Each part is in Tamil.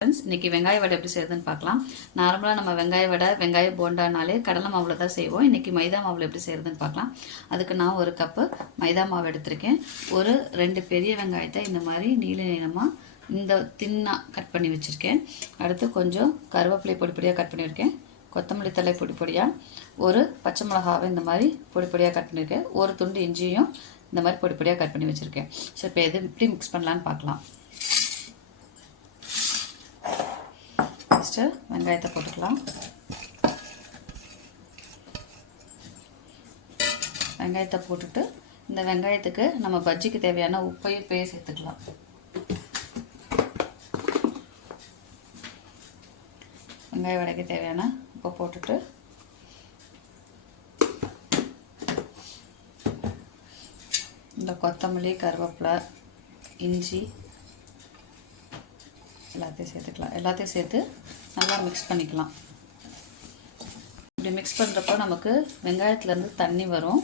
ஃப்ரெண்ட்ஸ் இன்றைக்கி வெங்காய வடை எப்படி செய்யுதுன்னு பார்க்கலாம். நார்மலாக நம்ம வெங்காய வடை வெங்காய போண்டானாலே கடலை மாவில் தான் செய்வோம். இன்றைக்கி மைதா மாவில் எப்படி செய்கிறதுன்னு பார்க்கலாம். அதுக்கு நான் ஒரு கப்பு மைதா மாவு எடுத்திருக்கேன். ஒரு ரெண்டு பெரிய வெங்காயத்தை இந்த மாதிரி நீல நீளமாக இந்த தின்னாக கட் பண்ணி வச்சுருக்கேன். அடுத்து கொஞ்சம் கருவேப்பிலை பொடி பொடியாக கட் பண்ணியிருக்கேன். கொத்தமல்லி தலை பொடி பொடியாக ஒரு பச்சை மிளகாவை இந்த மாதிரி பொடி பொடியாக கட் பண்ணியிருக்கேன். ஒரு துண்டு இஞ்சியும் இந்த மாதிரி பொடி பொடியாக கட் பண்ணி வச்சுருக்கேன். ஸோ இப்போ எது எப்படி மிக்ஸ் பண்ணலான்னு பார்க்கலாம். ஃபஸ்ட்டு வெங்காயத்தை போட்டுக்கலாம். வெங்காயத்தை போட்டுட்டு இந்த வெங்காயத்துக்கு நம்ம பஜ்ஜிக்கு தேவையான உப்பையும் இப்பயே சேர்த்துக்கலாம். வெங்காய வடைக்கு தேவையான உப்பை போட்டுட்டு இந்த கொத்தமல்லி கருவேப்பிலை இஞ்சி எல்லாத்தையும் சேர்த்துக்கலாம். எல்லாத்தையும் சேர்த்து நல்லா மிக்ஸ் பண்ணிக்கலாம். இப்படி மிக்ஸ் பண்ணுறப்போ நமக்கு வெங்காயத்துலேருந்து தண்ணி வரும்.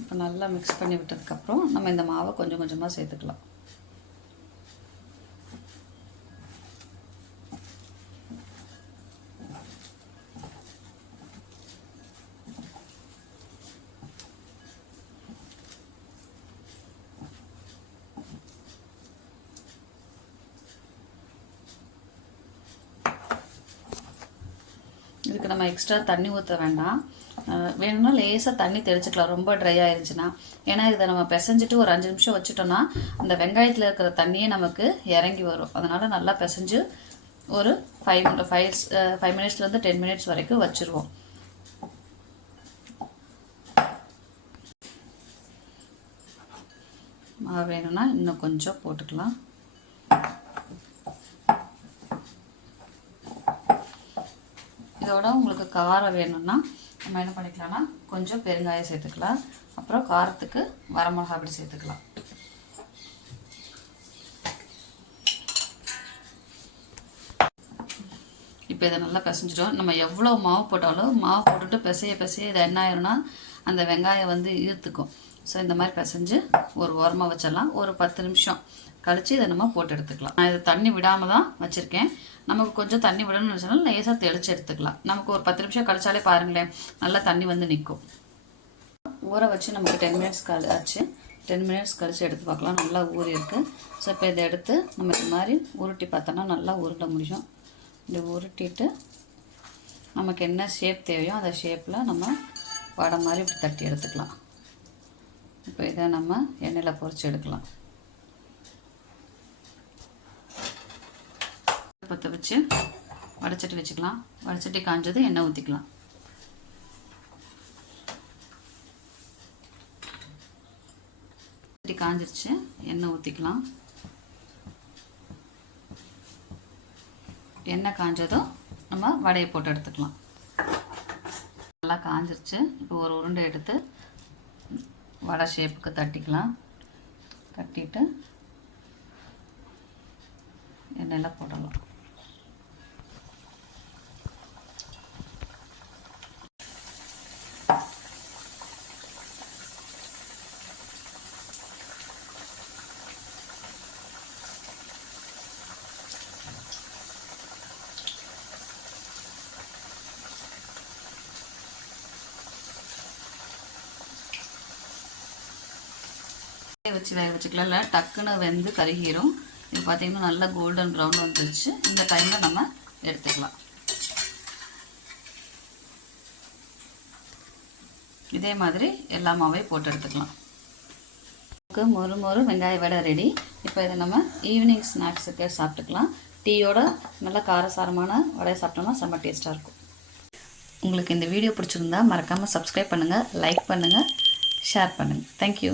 இப்போ நல்லா மிக்ஸ் பண்ணி விட்டதுக்கப்புறம் நம்ம இந்த மாவை கொஞ்சம் கொஞ்சமாக சேர்த்துக்கலாம். இதுக்கு நம்ம எக்ஸ்ட்ரா தண்ணி ஊற்ற வேண்டாம். வேணும்னா லேசாக தண்ணி தெளிச்சுக்கலாம். ரொம்ப ட்ரை ஆயிருந்துச்சுன்னா ஏன்னா இதை நம்ம பிசைஞ்சிட்டு ஒரு அஞ்சு நிமிஷம் வச்சுட்டோன்னா அந்த வெங்காயத்தில் இருக்கிற தண்ணியே நமக்கு இறங்கி வரும். அதனால் நல்லா பிசைஞ்சு ஒரு ஃபைவ் ஃபைவ் ஃபைவ் மினிட்ஸ்லேருந்து டென் மினிட்ஸ் வரைக்கும் வச்சுருவோம். வேணும்னா இன்னும் கொஞ்சம் போட்டுக்கலாம். இதோட உங்களுக்கு காரம் வேணும்னா நம்ம என்ன பண்ணிக்கலாம்னா கொஞ்சம் பெருங்காயம் சேர்த்துக்கலாம். அப்புறம் காரத்துக்கு வரமிளகா அப்படி சேர்த்துக்கலாம். இப்போ இதை நல்லா பிசைஞ்சிடும் நம்ம எவ்வளோ மாவு போட்டாலும் மாவு போட்டுட்டு பிசைய பிசைய இது என்ன ஆயிரும்னா அந்த வெங்காயம் வந்து ஈர்த்துக்கும். ஸோ இந்த மாதிரி பிசைஞ்சு ஒரு ஓரமாக வச்சிடலாம். ஒரு பத்து நிமிஷம். கழித்து இதை நம்ம போட்டு எடுத்துக்கலாம். நான் இதை தண்ணி விடாமல் தான் வச்சுருக்கேன். நமக்கு கொஞ்சம் தண்ணி விடணும்னு நினச்சாலும் லேசாக தெளித்து எடுத்துக்கலாம். நமக்கு ஒரு பத்து நிமிஷம் கழிச்சாலே பாருங்களேன் நல்லா தண்ணி வந்து நிற்கும் ஊற வச்சு நமக்கு டென் மினிட்ஸ் கழிச்சு டென் மினிட்ஸ் கழித்து எடுத்து பார்க்கலாம். நல்லா ஊறி இருக்குது ஸோ இப்போ இதை எடுத்து நம்ம இது மாதிரி உருட்டி பார்த்தோன்னா நல்லா உருட்ட முடியும். இந்த உருட்டிட்டு நமக்கு என்ன ஷேப் தேவையோ அந்த ஷேப்பில் நம்ம வடை மாதிரி இப்படி தட்டி எடுத்துக்கலாம். இப்போ இதை நம்ம எண்ணெயில் பொறிச்சு எடுக்கலாம். பற்ற வச்சு வடைச்சட்டி வச்சுக்கலாம். வடைச்சட்டி காஞ்சது எண்ணெய் ஊற்றிக்கலாம் சட்டி காஞ்சிருச்சு. எண்ணெய் ஊற்றிக்கலாம் எண்ணெய் காஞ்சதும் நம்ம வடையை போட்டு எடுத்துக்கலாம். நல்லா காஞ்சிருச்சு. இப்போ ஒரு உருண்டை எடுத்து வடை ஷேப்புக்கு தட்டிக்கலாம். கட்டிட்டு எண்ணெயில் போடலாம். வச்சு வேக வச்சுக்கலாம் இல்லை டக்குன்னு வெந்து கருகிரும். இது பார்த்திங்கன்னா நல்லா கோல்டன் ப்ரௌன் வந்துருச்சு. இந்த டைமில் நம்ம எடுத்துக்கலாம். இதே மாதிரி எல்லா மாவையும் போட்டு எடுத்துக்கலாம். நமக்கு மொறு மொறு வெங்காய வடை ரெடி இப்போ இதை நம்ம ஈவினிங் ஸ்நாக்ஸுக்கு சாப்பிட்டுக்கலாம். டீயோட நல்லா காரசாரமான வடையை சாப்பிட்டோம்னா செம்ம டேஸ்ட்டாக இருக்கும். உங்களுக்கு இந்த வீடியோ பிடிச்சிருந்தா மறக்காமல் சப்ஸ்கிரைப் பண்ணுங்கள் லைக் பண்ணுங்கள் ஷேர் பண்ணுங்கள் தேங்க்யூ